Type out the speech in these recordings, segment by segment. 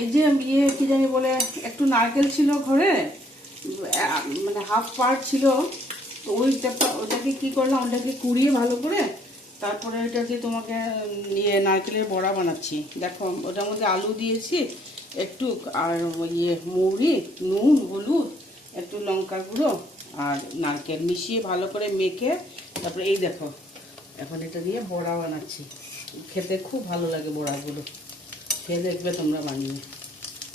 এই যে কি জানি বলে একটু নারকেল ছিল ঘরে, মানে হাফ পার্ট ছিল, তো ওটাকে কি করলাম, ওটাকে কুড়িয়ে ভালো করে তারপরে এটাকে তোমাকে নারকেলের বড়া বানাচ্ছি। দেখো ওটার মধ্যে আলু দিয়েছি একটু, আর মৌরি, নুন, হলুদ, একটু লঙ্কা গুঁড়ো আর নারকেল মিশিয়ে ভালো করে মেখে তারপরে এই দেখো এখন এটা দিয়ে বড়া বানাচ্ছি। খেতে খুব ভালো লাগে বড়াগুলো, খেয়ে দেখবে তোমরা বানিয়ে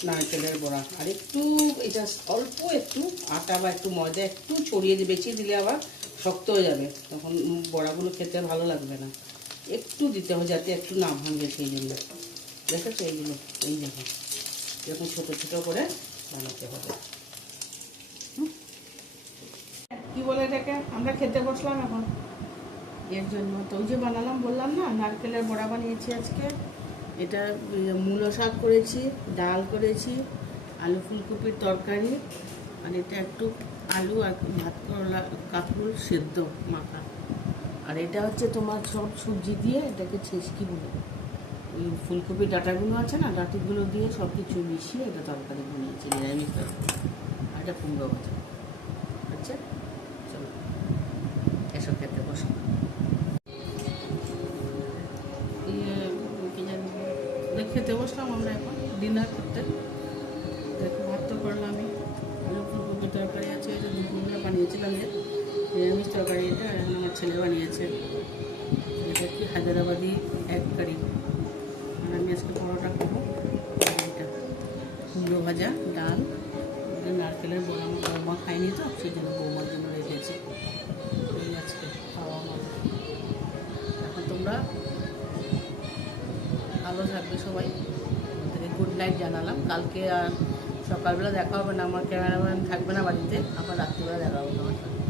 নারকেলের বড়া। আর একটু এটা অল্প একটু আটা বা একটু ময়দা একটু ছড়িয়ে বেঁচে দিলে আবার শক্ত হয়ে যাবে, তখন বড়াগুলো খেতে ভালো লাগবে না। একটু দিতে হবে যাতে একটু না ভাঙবে, সেই জন্য। দেখেছো এইগুলো, এই দেখো এরকম ছোটো ছোটো করে বানাতে হবে। কি বলে এটাকে, আমরা খেতে বসলাম এখন এর জন্য। তো ওই যে বানালাম বললাম না, নারকেলের বড়া বানিয়েছি আজকে। এটা মূলো শাক করেছি, ডাল করেছি, আলু ফুলকপির তরকারি, আর এটা একটু আলু আর ভাত করলা কাঁকরোল সেদ্ধ মাখা। আর এটা হচ্ছে তোমার সব সবজি দিয়ে এটাকে ছেঁচকি বলে, ওই ফুলকপির ডাঁটাগুলো আছে না, ডাঁটিগুলো দিয়ে সব কিছু মিশিয়ে এটা তরকারি বানিয়েছি, নিরামিষ তরকারি। আর এটা কুমড়ো ভাজা। আচ্ছা চলো এসব খেতে বসো। খেতে বসলাম আমরা এখন ডিনার করতে। দেখো ভাত তো করলাম আমি, আলু ফুলকপির তরকারি আছে, এটা দুপুরবেলা বানিয়েছিলাম, নিরামিষ তরকারি এটা এখন আমার ছেলে বানিয়েছে। এটা কি হায়দ্রাবাদি এক কারি, আর আমি আজকে পরোটা খাবো। এটা কুমড়ো ভাজা, ডাল, নারকেলের বড়া। আমার বৌমা খাইনি তো, সেই জন্য বৌমার জন্য রেখেছি। এই আজকে খাওয়া আমার। এখন তোমরা ভালো থাকবে সবাই, থেকে গুড নাইট জানালাম। কালকে আর সকালবেলা দেখা হবে না, আমার ক্যামেরাম্যান থাকবে না বাড়িতে, আবার রাত্রিবেলা দেখা হবে তোমার সাথে।